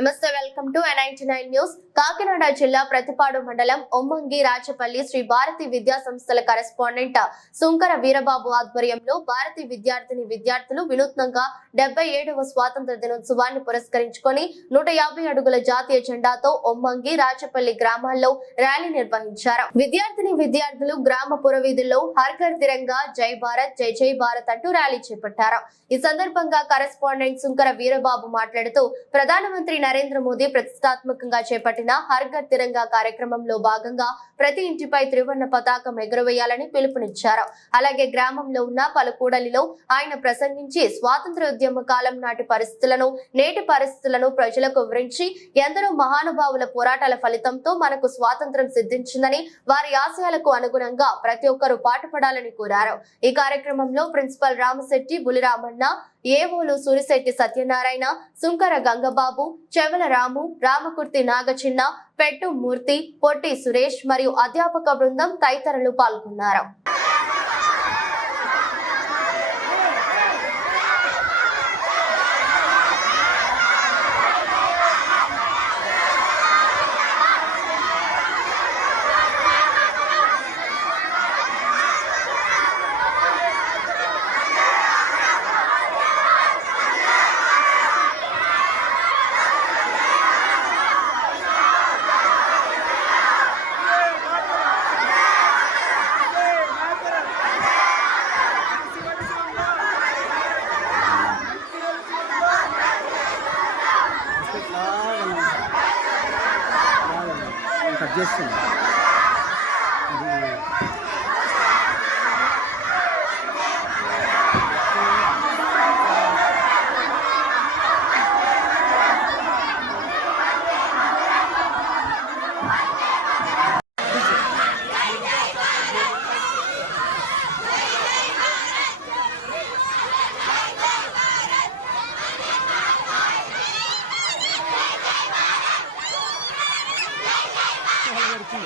नमस्ते welcome to nine news. Kakinada జిల్లా ప్రతిపాడు మండలం ఒమ్మంగి రాచపల్లి శ్రీ భారతి విద్యా సంస్థల కరెస్పాండెంట్ సుంకర వీరబాబు ఆధ్వర్యంలో భారతి విద్యార్థిని విద్యార్థులు వినూత్నంగా డెబ్బై ఏడవ స్వాతంత్ర దినోత్సవాన్ని పురస్కరించుకొని నూట యాభై అడుగుల జాతీయ జెండాతో ఒమ్మంగి రాచపల్లి గ్రామాల్లో ర్యాలీ నిర్వహించారు. విద్యార్థిని విద్యార్థులు గ్రామ పురవీధుల్లో హర్ఘర్ తిరంగా జై భారత్ జై జై భారత్ అంటూ ర్యాలీ చేపట్టారు. ఈ సందర్భంగా కరెస్పాండెంట్ సుంకర వీరబాబు మాట్లాడుతూ ప్రధానమంత్రి నరేంద్ర మోదీ ప్రతిష్టాత్మకంగా చేపట్టిన హర్ఘర్ తిరంగా కార్యక్రమంలో భాగంగా ప్రతి ఇంటిపై త్రివర్ణ పతాకం ఎగురవేయాలని పిలుపునిచ్చారు. అలాగే గ్రామంలో ఉన్న పలు కూడలిలో ఆయన ప్రసంగించి స్వాతంత్ర ఉద్యమ కాలం నాటి పరిస్థితులను నేటి పరిస్థితులను ప్రజలకు వివరించి ఎందరో మహానుభావుల పోరాటాల ఫలితంతో మనకు స్వాతంత్రం సిద్ధించిందని వారి ఆశయాలకు అనుగుణంగా ప్రతి ఒక్కరూ పాటుపడాలని కోరారు. ఈ కార్యక్రమంలో ప్రిన్సిపల్ రామశెట్టి బులిరామన్న ఏవోలు సూరిశెట్టి సత్యనారాయణ సుంకర గంగబాబు చెవల రాము రామకుర్తి నాగచిన్న పెట్టు మూర్తి పొట్టి సురేష్ మరియు అధ్యాపక బృందం తదితరులు పాల్గొన్నారు. కట్ చేస్తుంది হল